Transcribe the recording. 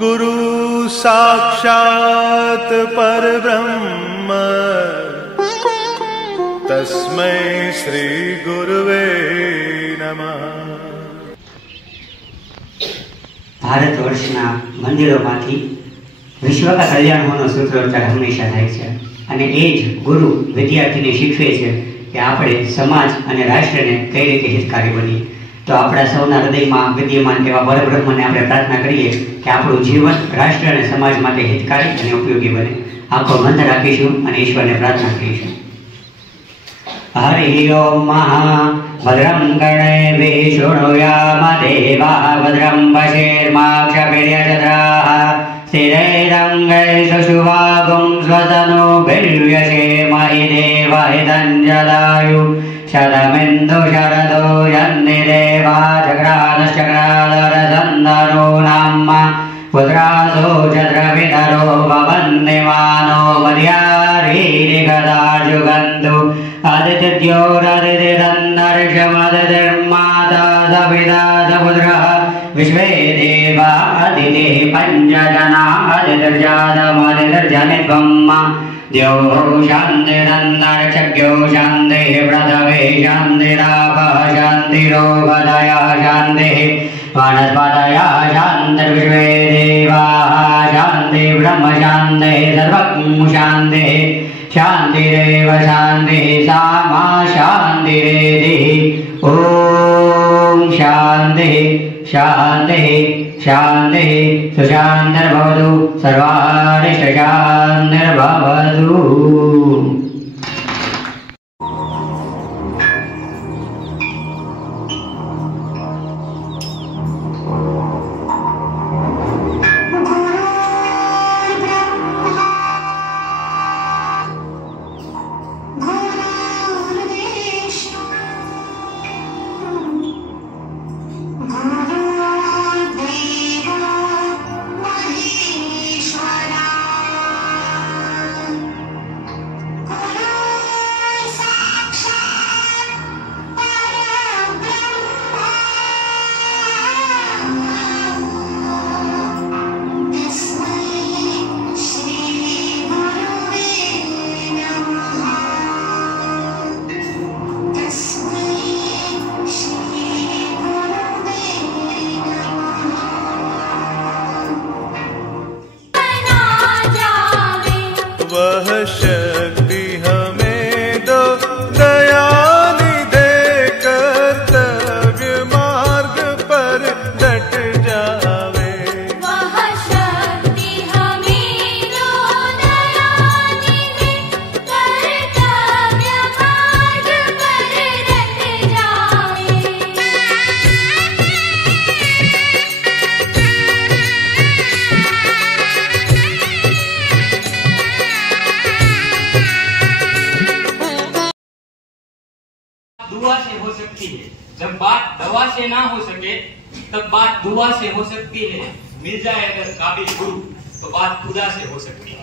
गुरु साक्षात परब्रह्म तस्मै श्री गुरुवे नमः। भारतवर्षना मंदिरोमांथी विश्व का कल्याण होनो सूत्रोच्चार हमेशा थाय छे અને એ જ ગુરુ વિદ્યાર્થીને શીખવે છે કે આપણે સમાજ અને રાષ્ટ્રને કઈ રીતે હિતકારી બનીએ। તો આપણા સૌના હૃદયમાં વિદ્યમાન એવા પરબ્રહ્મને આપણે પ્રાર્થના કરીએ કે આપણું જીવન રાષ્ટ્ર અને સમાજ માટે હિતકારી અને ઉપયોગી બને। આખો મંત્ર રાખીશું અને ઈશ્વરને પ્રાર્થના કરીશું। हरि ओम महा भद्रं कर्णेभिः शृणुयाम देवाः भद्रं पश्येर्माक्षभिर्यजत्राः स्थिरैरङ्गैः स्वतनूभिर्व्यसेमहि देवहितञ्जलायु शतमिन्दु शरदो यन्ति देवा चक्रादश्चक्रादरसन्दनो नाम पुत्रासो चन्द्रपितरो भवन्ति मानो मर्यारीरिकदाजुगन्तु आदित्यज्योतिरन्नर्षमदिर्माता सविता सपुत्रः विश्वे देवा अदितिः पञ्चजना अदितिर्जातमदितिर्जनित्वम् द्यौः शान्तिरन्तरिक्षज्ञो शान्तिः पृथिवी शान्तिरापः शान्तिरोपदयः शान्तिः वनस्पतयः शान्तिर्विश्वे देवाः शान्तिः ब्रह्म शान्तिः सर्वं शान्तिः शान्तिरेव शान्तिः सा मा शान्तिरेधिः। ॐ शान्तिः शान्तिः शान्तिः सुशान्तिर्भवतु सर्वारिष्टशान्तिर्भवतु। वह शक्ति हमें दो दयानिधे कर्तव्य मार्ग पर डट जावे। वह शक्ति हमें दो दयानिधे कर्तव्य मार्ग पर डट जावे। दुआ से हो सकती है, जब बात दवा से ना हो सके तब बात दुआ से हो सकती है। मिल जाए अगर काबिल गुरु तो बात खुदा से हो सकती है।